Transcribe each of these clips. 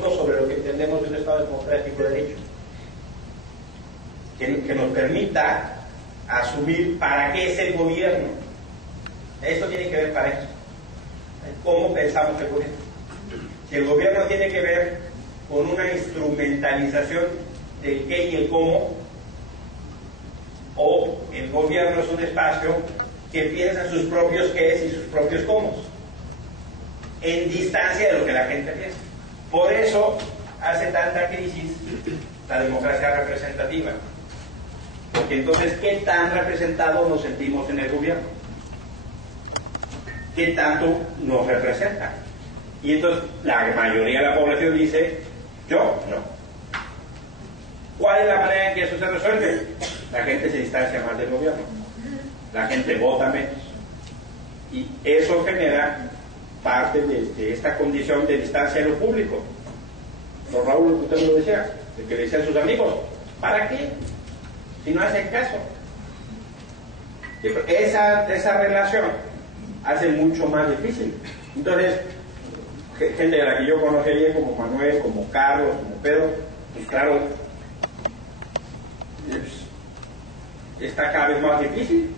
sobre lo que entendemos de un Estado democrático de derecho, que nos permita asumir para qué es el gobierno. Esto tiene que ver para eso, cómo pensamos el gobierno. Si el gobierno tiene que ver con una instrumentalización del qué y el cómo, o el gobierno es un espacio que piensa sus propios qués y sus propios cómos, en distancia de lo que la gente piensa. Por eso hace tanta crisis la democracia representativa, porque entonces, ¿qué tan representados nos sentimos en el gobierno? ¿Qué tanto nos representa? Y entonces la mayoría de la población dice, yo no. ¿Cuál es la manera en que eso se resuelve? La gente se distancia más del gobierno, la gente vota menos, y eso genera parte de esta condición de distancia en lo público. Don Raúl, usted lo decía, de que le decían sus amigos, ¿para qué? Si no hacen caso. Esa relación hace mucho más difícil. Entonces, gente de la que yo conocí ayer, como Manuel, como Carlos, como Pedro, pues claro, está cada vez más difícil.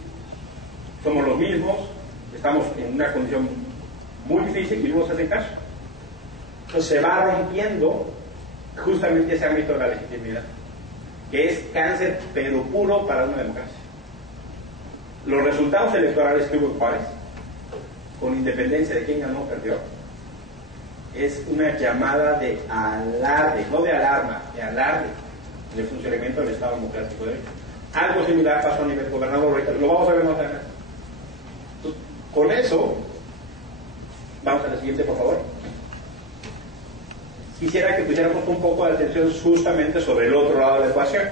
Somos los mismos, estamos en una condición muy difícil y no nos hacen caso. Entonces se va rompiendo justamente ese ámbito de la legitimidad, que es cáncer pero puro para una democracia. Los resultados electorales que hubo en Juárez, con independencia de quién ganó o perdió, es una llamada de alarde, no de alarma, de alarde del funcionamiento del Estado democrático de derecho. Algo similar pasó a nivel gobernador, ahorita lo vamos a ver más adelante. Entonces, con eso, vamos a la siguiente, por favor. Quisiera que pusiéramos un poco de atención justamente sobre el otro lado de la ecuación,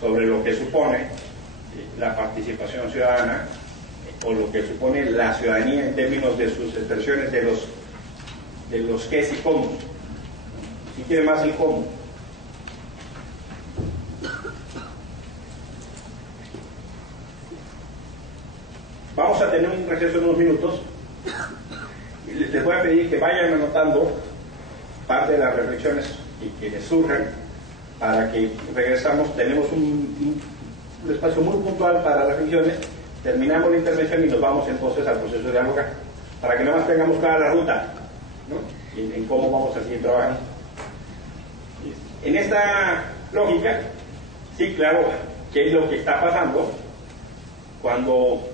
sobre lo que supone la participación ciudadana, o lo que supone la ciudadanía en términos de sus expresiones de los qués y cómo. Si quiere más el cómo. Vamos a tener un receso de unos minutos y les voy a pedir que vayan anotando parte de las reflexiones que les surjan, para que regresamos. Tenemos un espacio muy puntual para reflexiones, terminamos la intervención y nos vamos entonces al proceso de diálogo, para que nada más tengamos clara la ruta, ¿no? En cómo vamos a seguir trabajando. En esta lógica, sí, claro, ¿qué es lo que está pasando cuando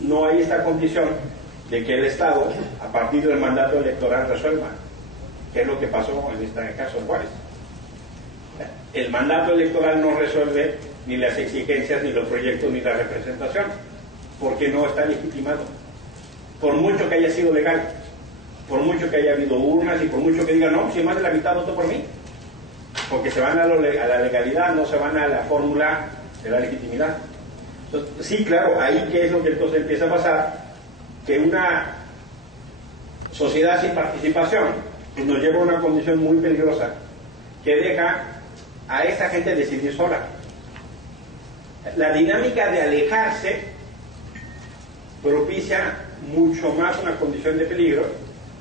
no hay esta condición de que el Estado, a partir del mandato electoral, resuelva? ¿Qué es lo que pasó en este caso en Juárez? El mandato electoral no resuelve ni las exigencias, ni los proyectos, ni la representación, porque no está legitimado. Por mucho que haya sido legal, por mucho que haya habido urnas, y por mucho que digan, no, si más de la mitad votó por mí, porque se van a la legalidad, no se van a la fórmula de la legitimidad. Entonces, sí, claro, ahí qué es lo que entonces empieza a pasar, que una sociedad sin participación pues nos lleva a una condición muy peligrosa, que deja a esa gente decidir sola. La dinámica de alejarse propicia mucho más una condición de peligro,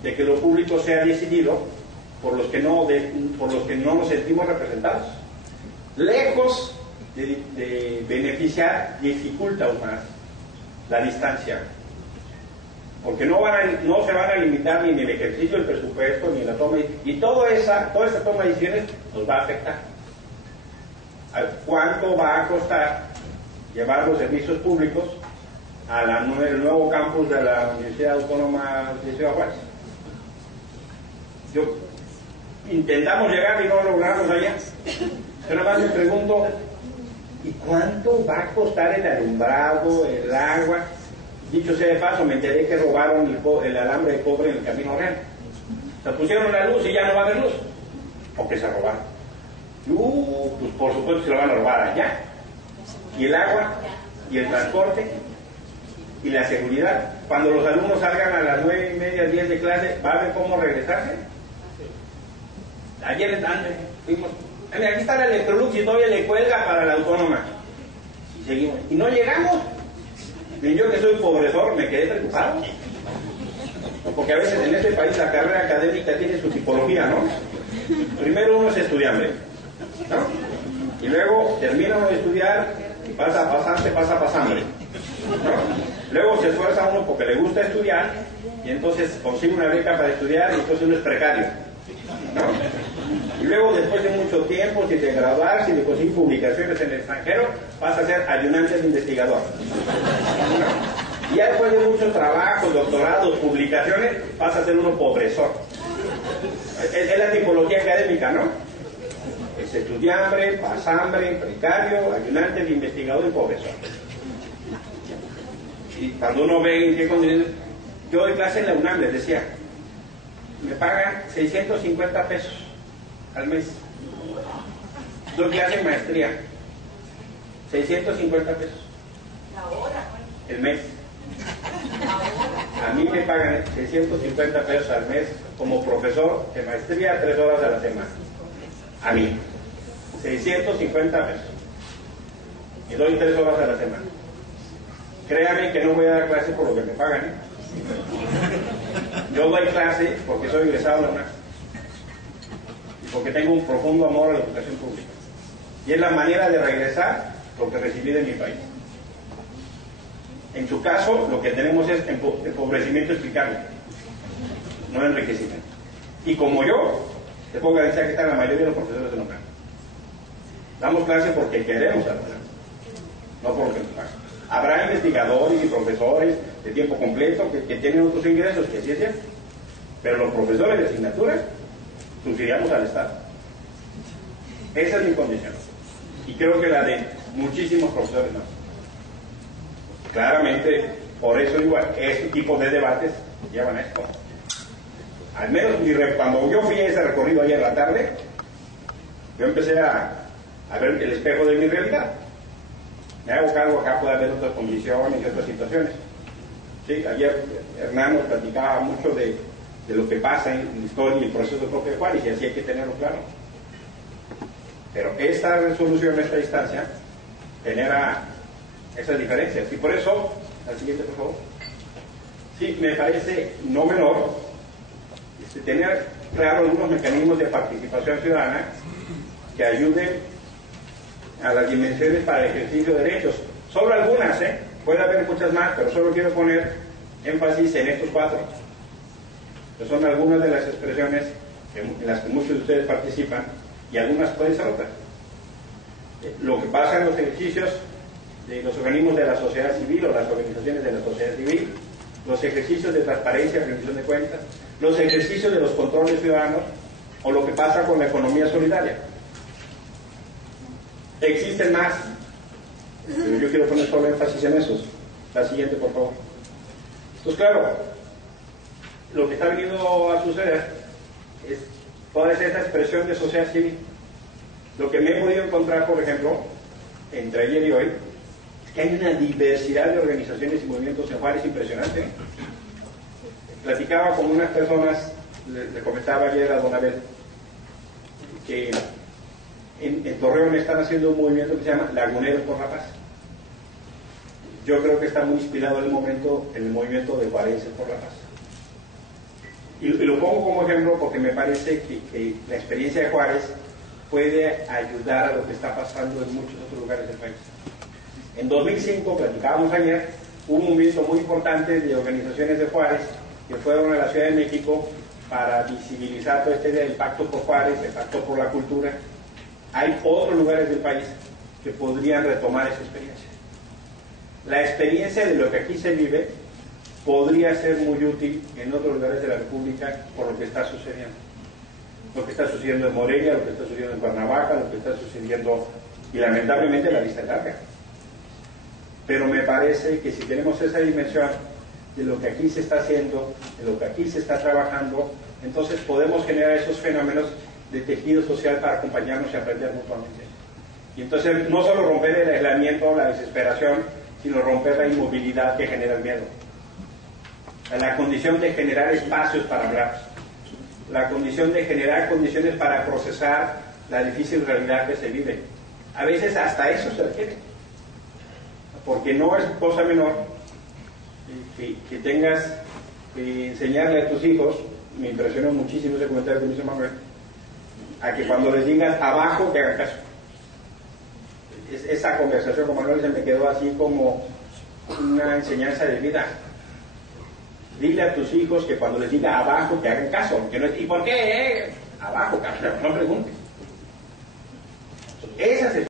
de que lo público sea decidido por los que no nos sentimos representados. Lejos de beneficiar, dificulta aún más la distancia, porque no se van a limitar ni en el ejercicio del presupuesto, ni en la toma, y toda esa toma de decisiones nos va a afectar. ¿Cuánto va a costar llevar los servicios públicos al nuevo campus de la Universidad Autónoma de Ciudad Juárez? Intentamos llegar y no logramos allá. Yo nada más me pregunto, ¿y cuánto va a costar el alumbrado, el agua? Dicho sea de paso, me enteré que robaron el alambre de cobre en el Camino Real. Se pusieron la luz y ya no va a haber luz, porque se robaron. Pues por supuesto se lo van a robar allá. Y el agua, y el transporte, y la seguridad. Cuando los alumnos salgan a las 9:30, 10 de clase, ¿va a ver cómo regresarse? Ayer fuimos, aquí está la Electrolux y todavía le cuelga para la Autónoma. Y seguimos. Y no llegamos. Y yo, que soy pobresor, me quedé preocupado. Porque a veces en este país la carrera académica tiene su tipología, ¿no? Primero uno es estudiante, ¿no? Y luego termina uno de estudiar y pasa a pasante, pasa a pasante, ¿no? Luego se esfuerza uno porque le gusta estudiar y entonces consigue una beca para estudiar y entonces uno es precario, ¿no? Y luego después de mucho tiempo, si te graduas, si te consigues publicaciones en el extranjero, vas a ser ayudante de investigador, ¿no? Y ya después de muchos trabajos, doctorados, publicaciones, vas a ser uno pobresor. Es la tipología académica, ¿no? Es estudiante, pasambre, precario, ayudante de investigador y pobresor. Y cuando uno ve en qué condiciones... Yo doy clase en la UNAM, les decía, me pagan 650 pesos al mes. Doy clase en maestría, 650 pesos. La hora, el mes. A mí me pagan 650 pesos al mes como profesor de maestría, 3 horas a la semana. A mí, 650 pesos. Y doy 3 horas a la semana. Créanme que no voy a dar clase por lo que me pagan, ¿eh? Yo doy clase porque soy egresado de la UNAM y porque tengo un profundo amor a la educación pública. Y es la manera de regresar lo que recibí de mi país. En su caso, lo que tenemos es empobrecimiento explicable, no enriquecimiento. Y como yo, te puedo garantizar que están la mayoría de los profesores de la UNAM. Damos clase porque queremos a la UNAM, no por lo que nos pagan. Habrá investigadores y profesores de tiempo completo que tienen otros ingresos, que sí es cierto. Pero los profesores de asignaturas subsidiamos al Estado. Esa es mi condición. Y creo que la de muchísimos profesores no. Claramente, por eso igual, este tipo de debates llevan a esto. Al menos cuando yo fui a ese recorrido ayer en la tarde, yo empecé a ver el espejo de mi realidad. Me hago cargo, acá puede haber otras condiciones y otras situaciones. Sí, ayer Hernán nos platicaba mucho de lo que pasa en la historia y el proceso propio de Juárez, y así hay que tenerlo claro. Pero esta resolución, esta instancia, genera esas diferencias. Y por eso, al siguiente, por favor. Sí, me parece no menor tener claro algunos mecanismos de participación ciudadana que ayuden a las dimensiones para el ejercicio de derechos. Solo algunas, puede haber muchas más, pero solo quiero poner énfasis en estos 4, que son algunas de las expresiones en las que muchos de ustedes participan, y algunas pueden ser otras. Lo que pasa en los ejercicios de los organismos de la sociedad civil o las organizaciones de la sociedad civil, los ejercicios de transparencia y rendición de cuentas, los ejercicios de los controles ciudadanos, o lo que pasa con la economía solidaria. Existen más, pero yo quiero poner solo énfasis en esos. La siguiente, por favor. Pues claro, lo que está venido a suceder es toda esta expresión de sociedad civil. Lo que me he podido encontrar, por ejemplo, entre ayer y hoy, es que hay una diversidad de organizaciones y movimientos en Juárez impresionante. Platicaba con unas personas, le comentaba ayer a don Abel, que en Torreón están haciendo un movimiento que se llama Laguneros por la Paz. Yo creo que está muy inspirado en el movimiento de Juarenses por la Paz. Y lo pongo como ejemplo porque me parece que la experiencia de Juárez puede ayudar a lo que está pasando en muchos otros lugares del país. En 2005, platicábamos ayer, hubo un movimiento muy importante de organizaciones de Juárez que fueron a la Ciudad de México para visibilizar toda esta idea del Pacto por Juárez, el Pacto por la Cultura. Hay otros lugares del país que podrían retomar esa experiencia. La experiencia de lo que aquí se vive podría ser muy útil en otros lugares de la República por lo que está sucediendo. Lo que está sucediendo en Morelia, lo que está sucediendo en Cuernavaca, lo que está sucediendo, y lamentablemente la lista es larga. Pero me parece que si tenemos esa dimensión de lo que aquí se está haciendo, de lo que aquí se está trabajando, entonces podemos generar esos fenómenos de tejido social para acompañarnos y aprender mutuamente. Y entonces no solo romper el aislamiento, la desesperación, sino romper la inmovilidad que genera el miedo. La condición de generar espacios para hablar, la condición de generar condiciones para procesar la difícil realidad que se vive. A veces hasta eso se requiere, porque no es cosa menor que tengas enseñarle a tus hijos, me impresionó muchísimo ese comentario que me hizo Manuel, a que cuando les digas abajo, que hagan caso. Esa conversación con Manuel se me quedó así como una enseñanza de vida. Dile a tus hijos que cuando les diga abajo, que hagan caso. Que no, ¿y por qué? Abajo, cabrón, no preguntes. Esa